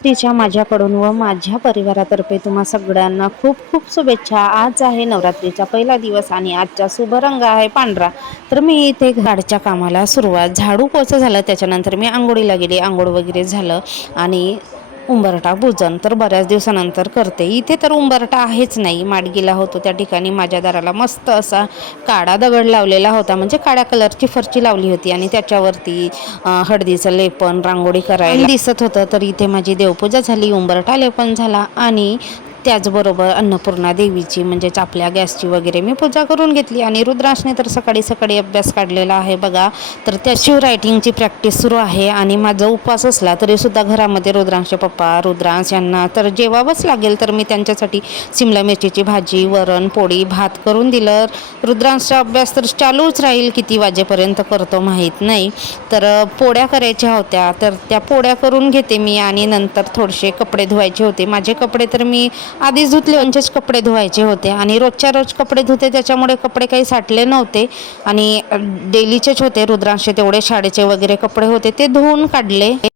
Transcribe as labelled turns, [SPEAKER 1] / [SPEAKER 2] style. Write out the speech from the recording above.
[SPEAKER 1] तिच्या माझ्याकडून व माझ्या परिवारातर्फे तुम्हा सगळ्यांना खूप खूप शुभेच्छा. आज आहे नवरात्रीचा पहिला दिवस आणि आजचा शुभ रंग आहे पांढरा. तर मी इथे घाडच्या कामाला सुरुवात झाडू पोचं झालं त्याच्यानंतर मी आंघोळीला गेली आंघोळ वगैरे झालं आणि उंबरठा पूजन तर बऱ्याच दिवसानंतर करते. इथे तर उंबरठा आहेच नाही. माडगीला होतो. त्या ठिकाणी माझ्या दाराला मस्त असा काळा दगड लावलेला होता. म्हणजे काळ्या कलरची फरची लावली होती आणि त्याच्यावरती हळदीचं लेपन रांगोळी करायला दिसत होतं. तर इथे माझी देवपूजा झाली उंबरठा लेपन झाला आणि त्याचबरोबर अन्नपूर्णा देवीची म्हणजेच आपल्या गॅसची वगैरे मी पूजा करून घेतली. आणि रुद्राशने तर सकाळी सकाळी अभ्यास काढलेला आहे बघा. तर त्याची रायटिंगची प्रॅक्टिस सुरू आहे. आणि माझा उपवास असला तरीसुद्धा घरामध्ये रुद्रांशचे पप्पा रुद्रांश यांना तर जेवावंच लागेल. तर मी त्यांच्यासाठी सिमला मिरचीची भाजी वरण पोळी भात करून दिलं. रुद्रांशचा अभ्यास तर चालूच राहील. किती वाजेपर्यंत करतो माहीत नाही. तर पोळ्या करायच्या होत्या. तर त्या पोळ्या करून घेते मी. आणि नंतर थोडेसे कपडे धुवायचे होते. माझे कपडे तर मी आधीच धुतले यांचेच कपडे धुवायचे होते. आणि रोजच्या रोज कपडे धुते त्याच्यामुळे कपडे काही साठले नव्हते. आणि डेलीचेच होते रुद्रांशे तेवढे शाळेचे वगैरे कपडे होते ते धुवून काढले.